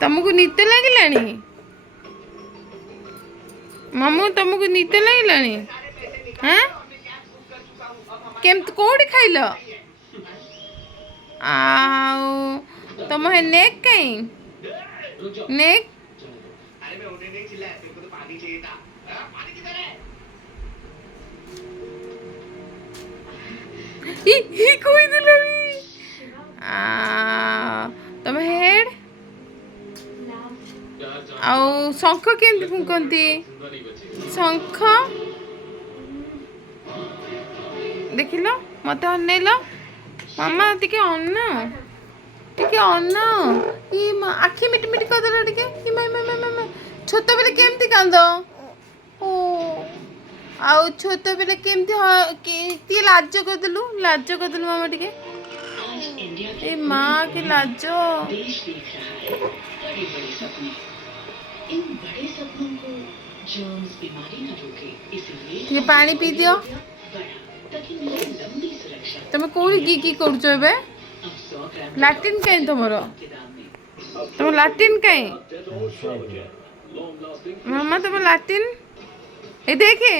ତମକୁ ନିଦ ଲାଗିଲାଣି? ମାମୁଁ ତମକୁ ନିଦ ଲାଗିଲାଣି? ହାଁ କେମିତି କୋଉଠି ଖାଇଲ? ଆଉ ତମ ହେ ନେକ୍ କାଇଁ? ନେକ୍ କହିଦେଲଣି। ତମ ହେଡ୍ ଆଉ ଶଙ୍ଖ କେମିତି ଫୁଙ୍କନ୍ତି? ଶଙ୍ଖ ଦେଖିଲ ମତେ ଅନେଇଲ। ମାମା ଟିକେ ଅନାଅ, ଟିକେ ଅନାଅ। ଆଖି ମିଟି ମିଟି କରିଦେଲ ଟିକେ। ଛୋଟବେଳେ କେମିତି କାନ୍ଦ? ଓ ଆଉ ଛୋଟବେଳେ କେମିତି ଟିକେ ଲାଜ କରିଦେଲୁ, ଲାଜ କରିଦେଲୁ ମାମା ଟିକେ। ଏ ମା କି ଲାଜ। ଟିକେ ପାଣି ପିଇ ଦିଅ। ତମେ କୋଉଠି କି କରୁଛ ଏବେ? ଲାଟ୍ରିନ୍ କାହିଁ ତମର? ତମ ଲାଟ୍ରିନ୍ କାହିଁ? ମାମା ତମ ଲାଟ୍ରିନ୍ ଏ ଦେଖେ।